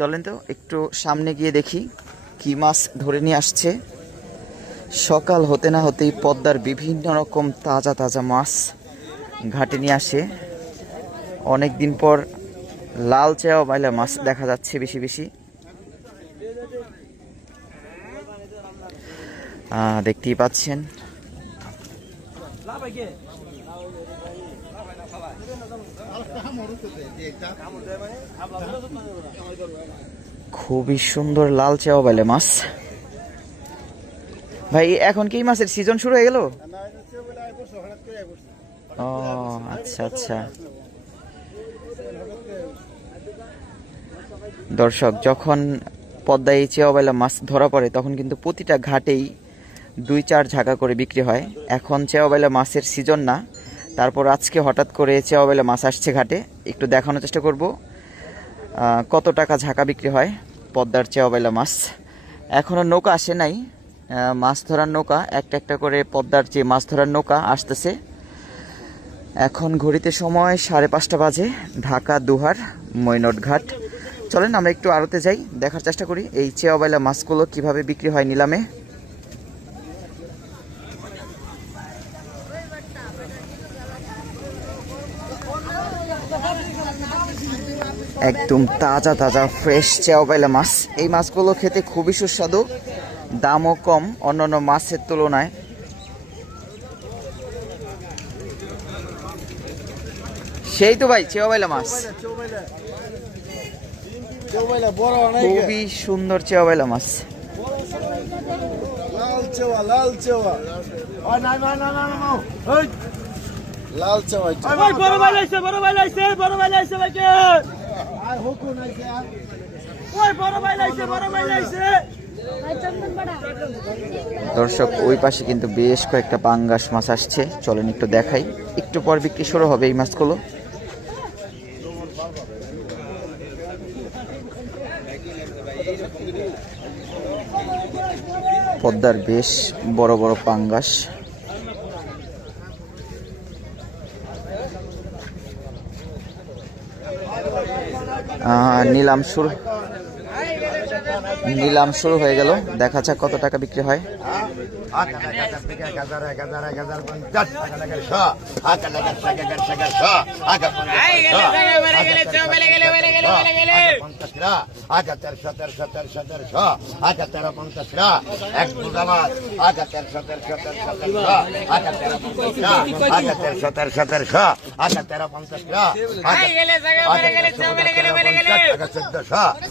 চলেন তো, একটু সামনে গিয়ে দেখি কি মাছ ধরে নিয়ে আসছে। সকাল হতে না হতেই পদ্মার বিভিন্ন রকম তাজা তাজা মাছ ঘাটে নিয়ে আসে। অনেক দিন পর লাল চেয়া বাইলা মাছ দেখা যাচ্ছে বেশি বেশি। দেখতেই পাচ্ছেন। খুবই সুন্দর লাল চেওয়া বেলে মাছ। ভাই, এখন কি মাছের সিজন শুরু হয়ে গেল? ও আচ্ছা আচ্ছা। দর্শক, যখন পদ্মায় চেওয়াবেলা মাছ ধরা পড়ে, তখন কিন্তু প্রতিটা ঘাটেই দুই চার ঝাঁকা করে বিক্রি হয়। এখন চেওয়াবেলা মাছের সিজন না। তারপর আজকে হঠাৎ করে চেওয়াবেলা মাছ আসছে ঘাটে। একটু দেখানোর চেষ্টা করব। কত টাকা ঝাঁকা বিক্রি হয় পদ্মার চেওয়াবেলা মাছ? এখনও নৌকা আসে নাই। মাছ ধরার নৌকা, একটা একটা করে পদ্মার যে মাছ ধরার নৌকা আসতেছে। এখন ঘড়িতে সময় সাড়ে পাঁচটা বাজে, ঢাকা দুহার মৈনট ঘাট চলেন আমরা একটু আড়তে যাই, দেখার চেষ্টা করি এই চেওয়াবেলা মাছগুলো কীভাবে বিক্রি হয় নিলামে। একদম তাজা তাজা ফ্রেশ চেওয়াবেলা মাছ। এই মাছগুলো খেতে খুবই সুস্বাদু দামও কম অন্যান্য মাছের তুলনায়। সেই তো ভাই চেওয়াবেলা মাছ। বড় খুবই সুন্দর চেওয়াবেলা মাছ। লাল চেওয়া লাল চেওয়া। লাল চেওয়া ভাই বড় ভাই লাইছে বড় ভাই লাইছে বড় ভাই ভাইকে। আর ওই বড় ভাই লাইছে বড় ভাই লাইছে। দর্শক ওই পাশে কিন্তু বেশ কয়েকটা পাঙ্গাস মাছ আসছে। চলেন একটু দেখাই। একটু পর বিক্রি শুরু হবে এই মাছগুলো। পদ্মার বেশ বড় বড় পাঙ্গাস। নিলাম শুরু নিলাম শুরু হয়ে গেল। দেখা যাক কত টাকা বিক্রি হয়।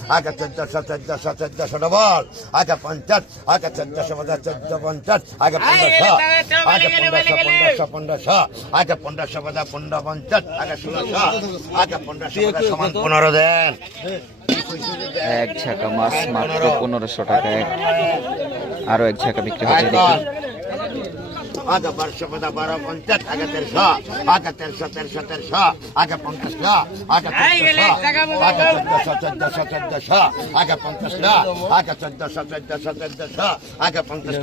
আগা চোদ্দশো চোদ্দশো চোদ্দশো ডবল আগা পঞ্চাশ আগা চোদ্দশো পঞ্চাশ চোদ্দ পঞ্চাশ আগা পনেরোশো আগা পনেরোশো পনেরোশো পনেরোশো আগা পনেরোশো পঞ্চাশ পনেরো পঞ্চাশ আগা ষোলোশো আগা পনেরোশো পঞ্চাশ সমান পনেরো দেন এক ঝাঁকা মাছ মাত্র পনেরোশো টাকায়। আরও এক ঝাঁকা বিক্রি হচ্ছে দেখি। আগা বারোশো পদা বারো পঞ্চাশ আগা তেরোশো আগা তেরোশো তেরোশো তেরোশো আগা পঞ্চাশ আগা আগা চোদ্দশো চোদ্দশো চোদ্দশো আগা পঞ্চাশ আগা চোদ্দশো চোদ্দশো চোদ্দশো আগা পঞ্চাশ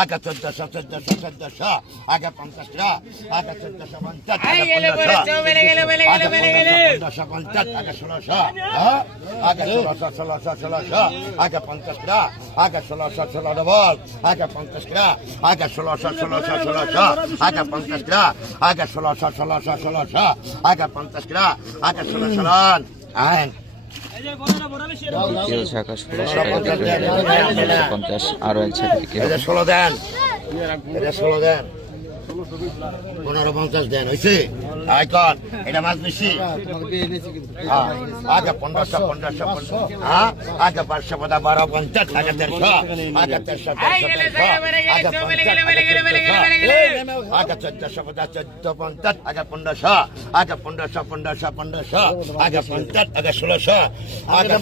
আগা চোদ্দশো চোদ্দশো চোদ্দশো আগা পঞ্চাশ আগা চোদ্দশো পঞ্চাশ পনেরোশো পঞ্চাশ আগা ষোলোশো আগা ষোলোশো ষোলোশো ষোলোশো আগা পঞ্চাশ আগা ষোলোশো ষোলো ডবল আগা পঞ্চাশ আগা ষোলোশো ষোলোশো ষোলোশো আগা পঞ্চাশ আগা ষোলোশো ষোলোশো ষোলোশো আগা পঞ্চাশ আগা ষোলোশো আইন। দ্বিতীয় ঝাঁকা ষোলোশো টাকা বিক্রি হয়ে গেল পনেরোশো পঞ্চাশ আরও এক হবে ষোলো দেন। ষোলো দেন। পনেরো পঞ্চাশ দেন হয়েছে আইকন এটা মাছ বেশি। হ্যাঁ, আগে পনেরোশো পনেরোশো হ্যাঁ আগে পাঁচশো পদা বারো পঞ্চাশ আগে তেরোশো আগে তেরোশো তেরোশো তেরোশো আগে পঞ্চাশ আগে চোদ্দশো। পদা চোদ্দ পঞ্চাশ আগে পনেরোশো আগে পনেরোশো পনেরোশো পনেরোশো আগে পঞ্চাশ আগে ষোলোশো আগে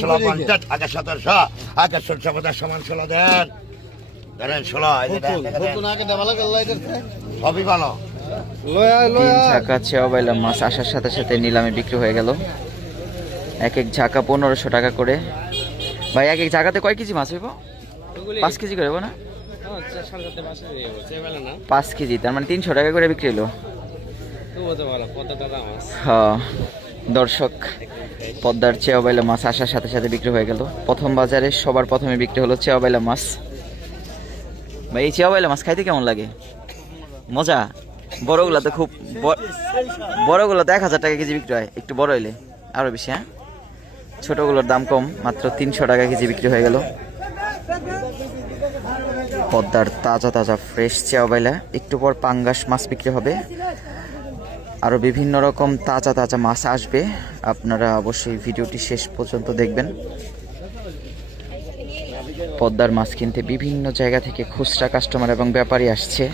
ষোলো পঞ্চাশ আগে সতেরোশো আগে ষোলশো পদা সমান ষোলো দেন। ধরেন ষোলো সবই ভালো। তিন ঝাঁকা চেওয়াবেলা মাছ আসার সাথে সাথে নিলামে বিক্রি হয়ে গেল। এক এক ঝাঁকা পনেরোশো টাকা করে। ভাই এক এক কয় কেজি মাছ হইব? পাঁচ কেজি করে না? পাঁচ কেজি তার মানে তিনশো টাকা করে বিক্রি হলো হ্যাঁ দর্শক পদ্মার চেয়াবাইলা মাছ আসার সাথে সাথে বিক্রি হয়ে গেল। প্রথম বাজারে সবার প্রথমে বিক্রি হলো চেয়াবাইলা মাছ। ভাই, এই চেয়াবাইলা মাছ খাইতে কেমন লাগে? মজা? বড়গুলা তো খুব বড়গুলো তো এক হাজার টাকা কেজি বিক্রি হয়, একটু বড় হইলে। আরও বেশি হ্যাঁ? ছোটগুলোর দাম কম, মাত্র তিনশো টাকা কেজি বিক্রি হয়ে গেল। পদ্মার তাজা তাজা ফ্রেশ চেয়াবাইলা একটু পর পাঙ্গাস মাছ বিক্রি হবে। আরও বিভিন্ন রকম তাজা তাজা মাছ আসবে। আপনারা অবশ্যই ভিডিওটি শেষ পর্যন্ত দেখবেন। পদ্মার মাছ কিনতে বিভিন্ন জায়গা থেকে খুচরা কাস্টমার এবং ব্যাপারী আসছে।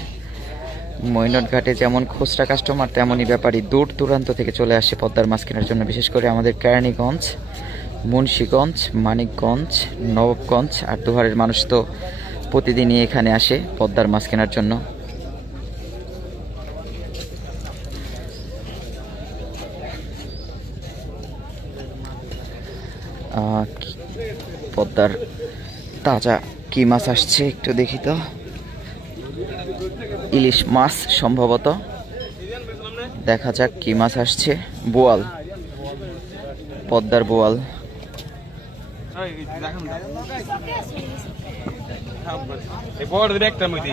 ঘাটে যেমন খুচরা কাস্টমার তেমনই ব্যাপারী দূর দূরান্ত থেকে চলে আসে পদ্মার মাছ কেনার জন্য, বিশেষ করে আমাদের কেরানীগঞ্জ, মুন্সীগঞ্জ, মানিকগঞ্জ, নবাবগঞ্জ আর দুহারের মানুষ তো প্রতিদিনই এখানে আসে পদ্মার মাছ কেনার জন্য পদ্মার তাজা কি মাছ আসছে একটু দেখি তো। ইলিশ মাছ সম্ভবত। দেখা যাক কি মাছ আসছে। বোয়াল। পদ্মার বোয়াল এই বড় একটা মধ্যে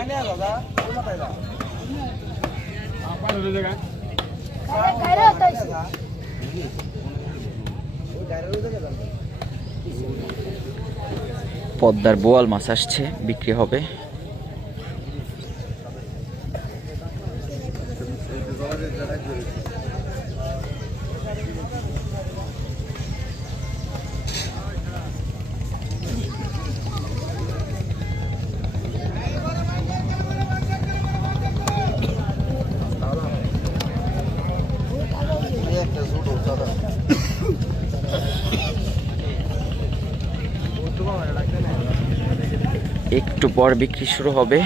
পদ্মার বোয়াল মাছ আসছে বিক্রি হবে। একটু পর বিক্রি শুরু হবে।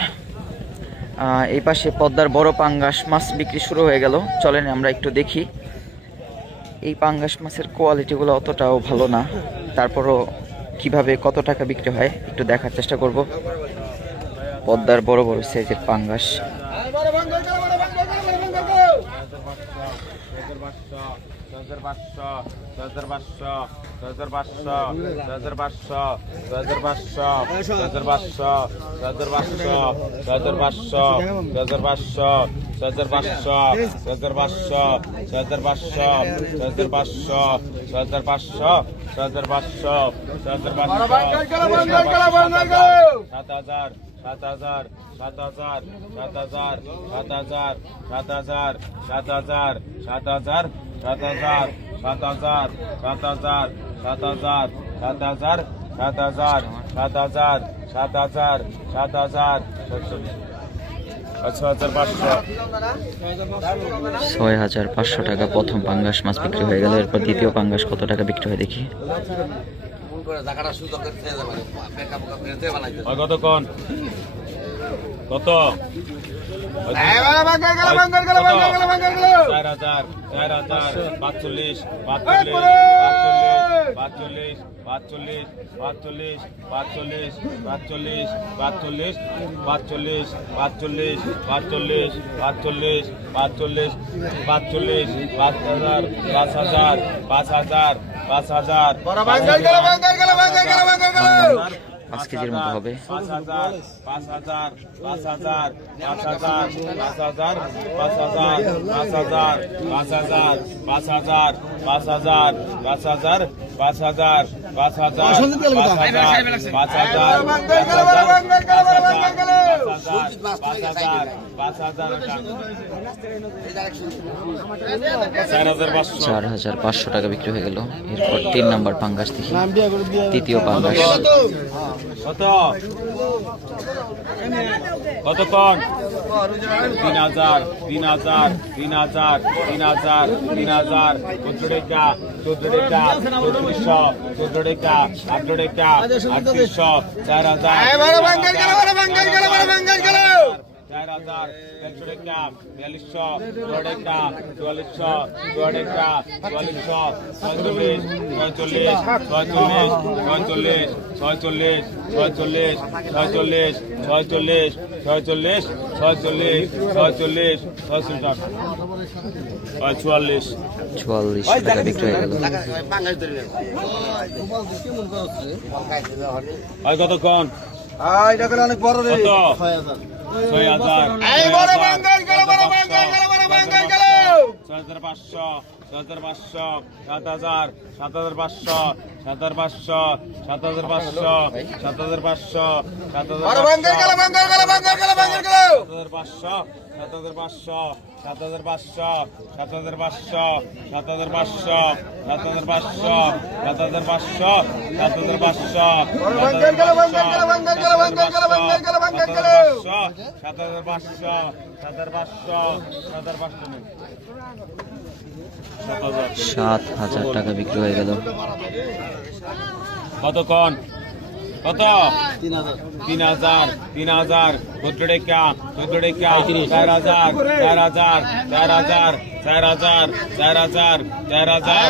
এই পাশে পদ্মার বড় পাঙ্গাস মাছ বিক্রি শুরু হয়ে গেল। চলেন আমরা একটু দেখি। এই পাঙ্গাস মাছের কোয়ালিটিগুলো অতটাও ভালো না। তারপরও কীভাবে কত টাকা বিক্রি হয় একটু দেখার চেষ্টা করব। পদ্মার বড় বড় সাইজের পাঙ্গাস। পাঁচশো হাজার পাঁচশো হাজার পাঁচশো হাজার পাঁচশো হাজার পাঁচশো হাজার পাঁচশো হাজার পাঁচশো হাজার পাঁচশো হাজার পাঁচশো হাজার পাঁচশো হাজার পাঁচশো হাজার পাঁচশো হাজার পাঁচশো হাজার পাঁচশো হাজার পাঁচশো সাত হাজার সাত হাজার সাত হাজার সাত হাজার সাত হাজার সাত হাজার সাত হাজার সাত হাজার সাত হাজার সাত হাজার সাত হাজার সাত হাজার সাত হাজার সাত হাজার সাত হাজার সাত হাজার সাত হাজার হাজার পাঁচশো। ছয় হাজার পাঁচশো টাকা প্রথম পাঙ্গাস মাছ বিক্রি হয়ে গেল। এরপর দ্বিতীয় পাঙ্গাস কত টাকা বিক্রি হয় দেখি। আর কত কত? চার হাজার চার হাজার পাঁচচল্লিশ পাঁচচল্লিশ পাঁচচল্লিশ পাঁচচল্লিশ পাঁচচল্লিশ পাঁচচল্লিশ পাঁচচল্লিশ পাঁচচল্লিশ পাঁচচল্লিশ পাঁচচল্লিশ পাঁচচল্লিশ পাঁচচল্লিশ পাঁচচল্লিশ পাঁচ হাজার পাঁচ হাজার পাঁচ হাজার পাঁচ হাজার পাঁচ কেজির মতো হবে পাঁচ হাজার পাঁচ হাজার পাঁচ হাজার পাঁচ হাজার পাঁচ হাজার পাঁচ হাজার পাঁচ হাজার পাঁচ হাজার পাঁচ হাজার পাঁচ হাজার পাঁচ হাজার পাঁচ হাজার পাঁচ হাজার পাঁচ হাজার পাঁচ হাজার পাঁচ হাজার চার হাজার পাঁচশো চার হাজার পাঁচশো টাকা বিক্রি হয়ে গেল এরপর তিন নম্বর পাঙ্গাস দেখি তৃতীয় পাঙ্গাস কত কত तीन हजार तीन हजार तीन हजार तीन हजार तीन हजार চোদ্দ টাকা চোদ্দ টাকা চৌত্রিশশো চোদ্দ টাকা আট টাকা আটত্রিশশো চার হাজার চার হাজার একশো টাকা বিয়াল্লিশশো দু টাকা চুয়াল্লিশশো দু টাকা চুয়াল্লিশশো ছয়চল্লিশ ছয়চল্লিশ ছয়চল্লিশ ছয়চল্লিশ ছয়চল্লিশ ছয়চল্লিশ ছয়চল্লিশ ছয়চল্লিশ ছয়চল্লিশ ছয়চল্লিশ ছয়চল্লিশ ছয়চল্লিশ চুয়াল্লিশ চুয়াল্লিশ টাকা বিক্রি হয়ে গেল বাঙালি ধরে নেন ওই কত কোন আয় এটা করে অনেক বড় রে ছয় হাজার ছয় হাজার পাঁচশো ছয় হাজার পাঁচশো সাত হাজার সাত হাজার পাঁচশো সাত হাজার পাঁচশো সাত হাজার পাঁচশো সাত হাজার পাঁচশো সাত হাজার পাঁচশো সাত হাজার পাঁচশো সাত হাজার পাঁচশো সাত হাজার পাঁচশো সাত হাজার পাঁচশো সাত হাজার পাঁচশো সাত হাজার পাঁচশো সাত হাজার পাঁচশো হাজার পাঁচশো সাত হাজার পাঁচশো সাত হাজার টাকা বিক্রি হয়ে গেল কত কন কত তিন হাজার তিন হাজার চোদ্দ টেকা চোদ্দ টেকা চার হাজার চার হাজার চার হাজার চার হাজার চার হাজার চার হাজার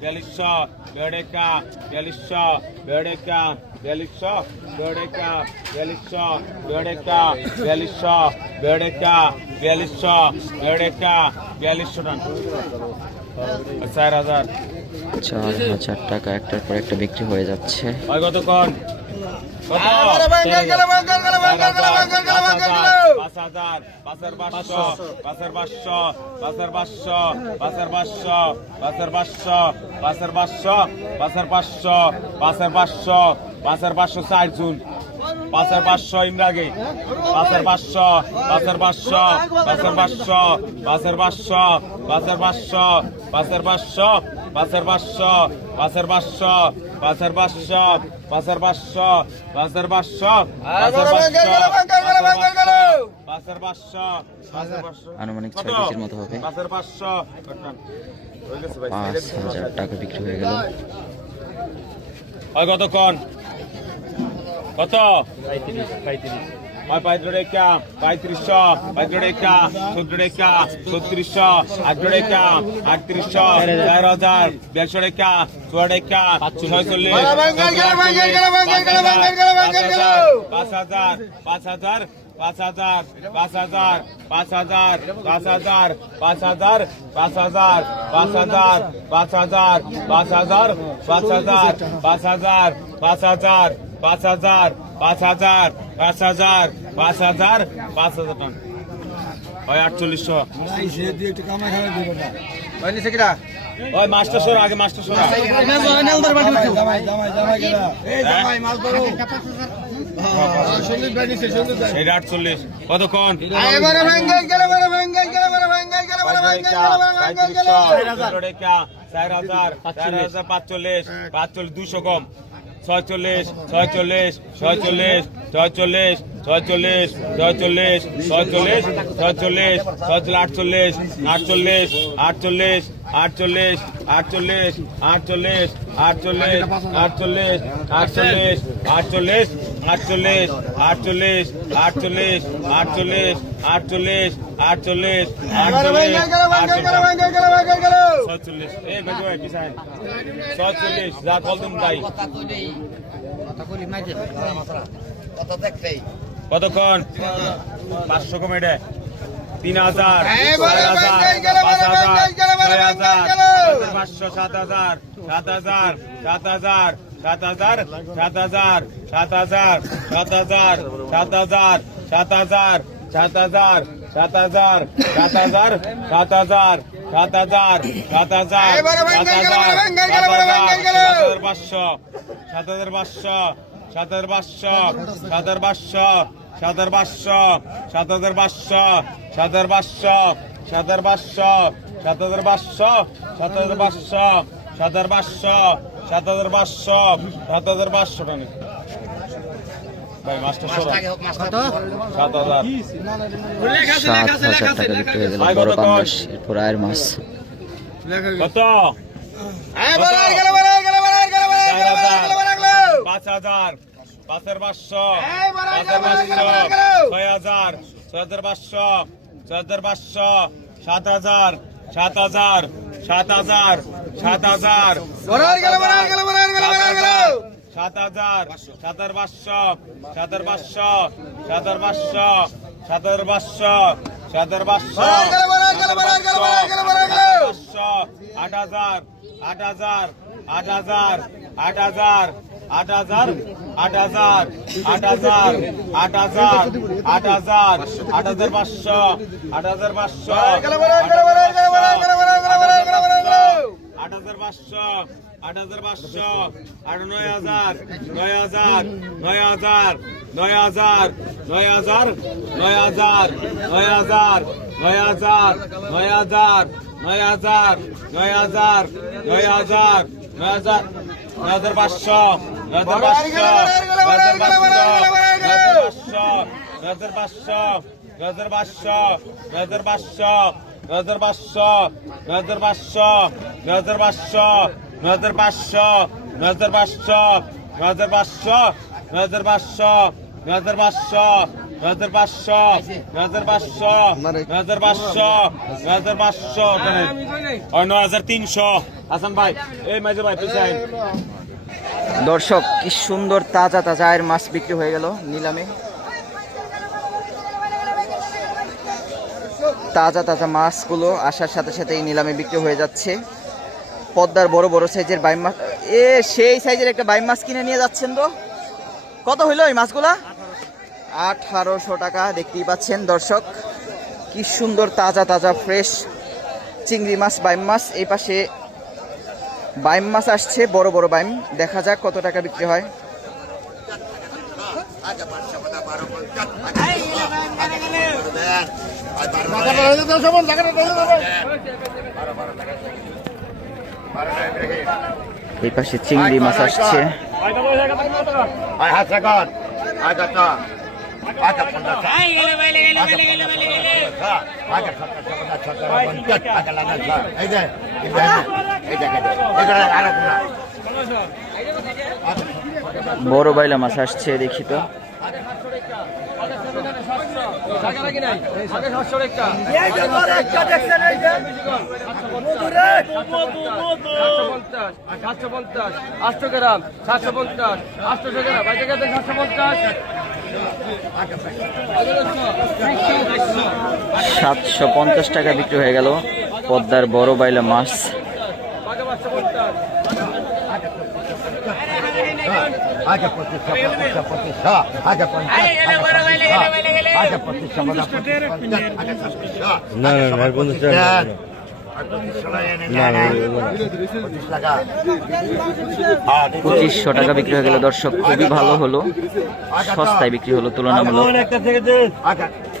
বিয়াল্লিশশো বেড়েকা বিয়াল্লিশশো বেড়েকা বিয়াল্লিশশো বেড়েকা বিয়াল্লিশশো বেড়েকা বিয়াল্লিশশো বেড়েকা বিয়াল্লিশশো বেড়েকা টান চার হাজার চার হাজার টাকা একটার পর একটা বিক্রি হয়ে যাচ্ছে জুন পাঁচের পাঁচশো পাঁচের পাঁচশো পাঁচের পাঁচশো পাঁচের পাঁচশো পাঁচের পাঁচশো পাঁচের পাঁচশো পাঁচের পাঁচশো পাঁচের পাঁচশো পাঁচের পাঁচশো পাঁচের পাঁচশো পাঁচের পাঁচশো পাশের পাঁচশো পাশের পাঁচশো আনুমানিক ছয় মতো হবে। পাঁচের পাঁচ হাজার টাকা বিক্রি হয়ে গেল। কতক্ষণ? কত? পঁয়ত্রিশ পঁয়ত্রিশ। পঁয়ত্রিশ রেখা পঁয়ত্রিশশো পঁয়ত্রিশ রেখা চোদ্দ রেখা ছত্রিশশো আঠারো রেখা আটত্রিশশো চার হাজার দেড়শো রেখা চুয়ান্ন রেখা ছয়চল্লিশ। পাঁচ হাজার পাঁচ হাজার পাঁচ হাজার পাঁচ হাজার পাঁচ হাজার পাঁচ হাজার পাঁচ হাজার পাঁচ হাজার পাঁচ হাজার পাঁচ হাজার পাঁচ হাজার পাঁচ হাজার পাঁচ হাজার পাঁচ হাজার পাঁচ হাজার পাঁচ হাজার পাঁচ হাজার পাঁচ হাজার পাঁচ হাজার টান। ওই আটচল্লিশশো। আগে আটচল্লিশ। পাঁচচল্লিশ পাঁচচল্লিশ, দুশো কম। ছয়চল্লিশ ছয়চল্লিশ ছয়চল্লিশ ছয়চল্লিশ ছয়চল্লিশ ছয়চল্লিশ ছয়চল্লিশ ছয়চল্লিশ ছয়চল্লিশ আটচল্লিশ আটচল্লিশ আটচল্লিশ আটচল্লিশ আটচল্লিশ আটচল্লিশ আটচল্লিশ আটচল্লিশ আটচল্লিশ আটচল্লিশ আটচল্লিশ আটচল্লিশ আটচল্লিশ আটচল্লিশ আটচল্লিশ আটচল্লিশ গেল ছয়চল্লিশ এই ছয়চল্লিশ যা কল তাই কত দেখলেই কতক্ষণ পাঁচশো কমেটে তিন হাজার পাঁচ হাজার ছয় হাজার পাঁচশো সাত হাজার সাত হাজার সাত হাজার সাত হাজার সাত হাজার সাত হাজার সাত হাজার সাত হাজার সাত হাজার সাত হাজার সাত হাজার সাত হাজার সাত হাজার সাত হাজার সাত হাজার সাত হাজার। সাত হাজার পাঁচশো সাত হাজার পাঁচশো সাত হাজার পাঁচশো সাত হাজার পাঁচশো সাত হাজার পাঁচশো সাত হাজার পাঁচশো সাত হাজার পাঁচশো সাত হাজার পাঁচশো সাত হাজার পাঁচশো সাত হাজার পাঁচশো সাত হাজার পাঁচশো সাত হাজার পাঁচশো সাত হাজার পাঁচশো সরা সাত সাত হাজার টাকা বিক্রি হয়ে গেল বড় পাঙ্গাস এরপর আয়ের মাছ কত পাঁচ হাজার পাঁচের পাঁচশো পাঁচের পাঁচশো ছয় হাজার ছয় হাজার পাঁচশো ছয় হাজার সাত হাজার সাত হাজার সাত হাজার সাত হাজার সাত হাজার সাতার পাঁচশো সাতার পাঁচশো সাতার পাঁচশো সাতার পাঁচশো সাতার পাঁচশো আট হাজার আট হাজার আট হাজার আট হাজার আট হাজার আট হাজার আট হাজার আট হাজার আট হাজার আট হাজার আট হাজার পাঁচশো আট হাজার পাঁচশো। আট হাজার পাঁচশো আট হাজার পাঁচশো আট নয় হাজার নয় হাজার নয় হাজার নয় হাজার নয় হাজার নয় হাজার নয় হাজার নয় হাজার নয় হাজার নয় হাজার নয় হাজার নয় হাজার নয় হাজার নয় হাজার পাঁচশো হাজার পাঁচশো হাজার পাঁচশো হাজার পাঁচশো হাজার পাঁচশো হাজার পাঁচশো হাজার পাঁচশো হাজার পাঁচশো হাজার পাঁচশো হাজার পাঁচশো হাজার পাঁচশো হাজার পাঁচশো হাজার পাঁচশো হাজার পাঁচশো হাজার পাঁচশো নয় পাঁচশো নয় হাজার তিনশো হাসান ভাই এই মাঝে ভাই পিছাই দর্শক, কি সুন্দর তাজা তাজা আয়ের মাছ বিক্রি হয়ে গেল নিলামে। তাজা তাজা মাছগুলো আসার সাথে সাথে এই নিলামে বিক্রি হয়ে যাচ্ছে। পদ্মার বড় বড় সাইজের বাইম মাছ এ, সেই সাইজের একটা বাইম মাছ কিনে নিয়ে যাচ্ছেন তো? কত হইল এই মাছগুলা? আঠারোশো টাকা, দেখতেই পাচ্ছেন দর্শক। কি সুন্দর তাজা তাজা, ফ্রেশ চিংড়ি মাছ, বাইম মাছ। এই পাশে বাইম মাছ আসছে বড় বড় বাইম দেখা যাক কত টাকা বিক্রি হয় চিংড়ি মাছ আসছে বড় বাইলা মাছ আসছে দেখি তো সাতশো পঞ্চাশ আটশো গ্রাম সাতশো পঞ্চাশ আটশো গ্রাম সাতশো পঞ্চাশ সাতশো পঞ্চাশ টাকা বিক্রি হয়ে গেল পদ্মার বড় বাইলা মাছ। পঁচিশশো টাকা বিক্রি হয়ে গেল দর্শক খুবই ভালো হলো। সস্তায় বিক্রি হলো তুলনামূলক।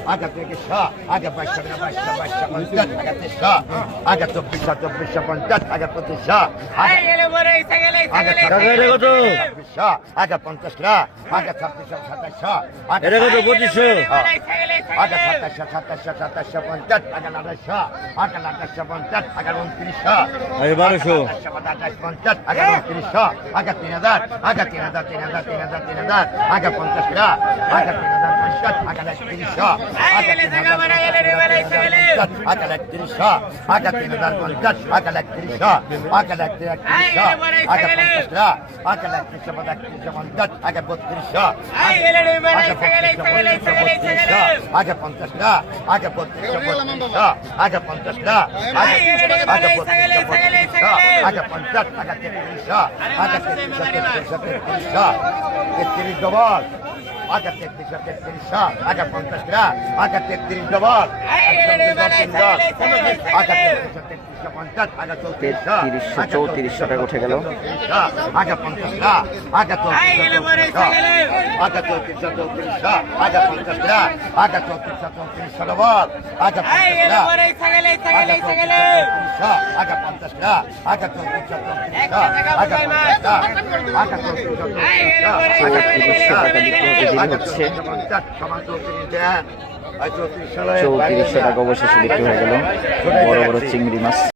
আগে আগে তেইশশো আগে বাইশশো টাকা বাইশশো বাইশশো পঞ্চাশ আগে তেইশশো আগে চব্বিশশো চব্বিশশো পঞ্চাশ আগে পঁচিশশো আগে আগে পঞ্চাশ টাকা আগে ছাব্বিশশো সাতাশশো আগে পঁচিশশো আগে সাতাশশো সাতাশশো সাতাশশো পঞ্চাশ আগে আঠাশশো আগে আঠাশশো পঞ্চাশ আগে উনত্রিশশো আগে বারোশো আঠাশ পঞ্চাশ আগে উনত্রিশশো আগে তিন হাজার আগে তিন হাজার তিন হাজার তিন হাজার তিন হাজার আগে পঞ্চাশ টাকা আগে তিন হাজার আকাল একত্রিশ আকাল তিন হাজার পঞ্চাশ আকাল একত্রিশ আকাল একত্রিশ আকাল পঞ্চাশ আকাল একত্রিশ একত্রিশ পঞ্চাশ আগে বত্রিশ আগে পঞ্চাশ আগে বত্রিশ আগে পঞ্চাশ আগে পঞ্চাশ আগে পঞ্চাশ আগে তেত্রিশ আগে তেত্রিশ তেত্রিশ তেত্রিশ তেত্রিশ ডবল আগে তেত্রিশ তেত্রিশ সাত আগে পঞ্চাশ গ্রাম আগে তেত্রিশ ডবল আগে তেত্রিশ তেত্রিশ পঞ্চাশ আগে চৌত্রিশশো তেত্রিশশো চৌত্রিশশো টাকা উঠে গেল আগে পঞ্চাশ টাকা আগে চৌত্রিশশো আগে চৌত্রিশশো চৌত্রিশশো আগে পঞ্চাশ টাকা আগে চৌত্রিশশো চৌত্রিশশো ডবল আগে পঞ্চাশ টাকা আগে চৌত্রিশশো আগে পঞ্চাশ টাকা আগে চৌত্রিশশো চৌত্রিশশো আগে পঞ্চাশ টাকা আগে চৌত্রিশশো চৌত্রিশশো টাকা বিক্রি হতে দেরি হচ্ছে চৌত্রিশশো টাকা অবশেষে বিক্রি হয়ে গেল বড় বড় চিংড়ি মাছ